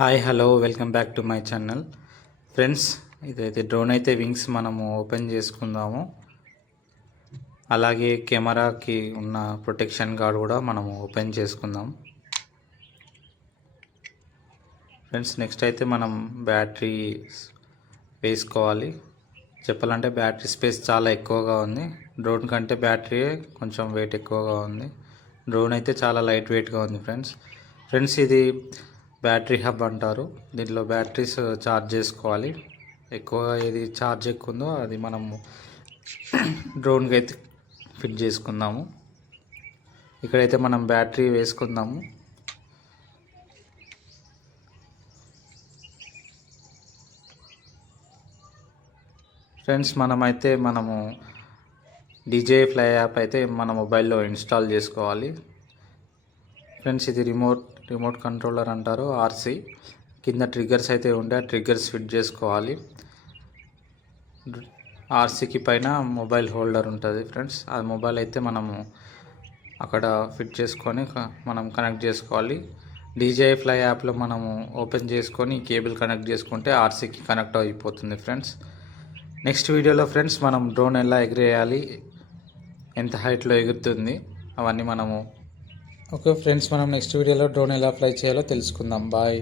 Hi hello welcome back to my channel friends. ఇదైతే drone అయితే wings మనము open చేసుకుందాము. అలాగే కెమెరాకి ఉన్న ప్రొటెక్షన్ గార్డ్ కూడా మనము ఓపెన్ చేసుకుందాం. ఫ్రెండ్స్ నెక్స్ట్ అయితే మనం బ్యాటరీ వేసుకోవాలి. చెప్పాలంటే బ్యాటరీ స్పేస్ చాలా ఎక్కువగా ఉంది. డ్రోన్ కంటే బ్యాటరీ కొంచెం వెయిట్ ఎక్కువగా ఉంది. డ్రోన్ అయితే చాలా లైట్ వెయిట్గా ఉంది ఫ్రెండ్స్ ఇది బ్యాటరీ హబ్ అంటారు. దీంట్లో బ్యాటరీస్ ఛార్జ్ చేసుకోవాలి. ఎక్కువగా ఏది ఛార్జ్ ఎక్కువ ఉందో అది మనము డ్రోన్కి అయితే ఫిట్ చేసుకుందాము. ఇక్కడైతే మనం బ్యాటరీ వేసుకుందాము. ఫ్రెండ్స్ మనము DJI Fly యాప్ అయితే మన మొబైల్లో ఇన్స్టాల్ చేసుకోవాలి. ఫ్రెండ్స్ ఇది రిమోట్ కంట్రోలర్ అంటారు. RC కింద ట్రిగ్గర్స్ అయితే ఉంటే ఆ ట్రిగ్గర్స్ ఫిట్ చేసుకోవాలి. RCకి పైన మొబైల్ హోల్డర్ ఉంటుంది ఫ్రెండ్స్. ఆ మొబైల్ అయితే మనము అక్కడ ఫిట్ చేసుకొని మనం కనెక్ట్ చేసుకోవాలి. DJI Fly యాప్లో మనము ఓపెన్ చేసుకొని కేబుల్ కనెక్ట్ చేసుకుంటే RCకి కనెక్ట్ అయిపోతుంది ఫ్రెండ్స్. నెక్స్ట్ వీడియోలో ఫ్రెండ్స్ మనం డ్రోన్ ఎలా ఎగిరేయాలి, ఎంత హైట్లో ఎగురుతుంది అవన్నీ మనము ఓకే ఫ్రెండ్స్, మనం నెక్స్ట్ వీడియోలో డ్రోన్ ఎలా ఫ్లై చేయాలో తెలుసుకుందాం. బాయ్.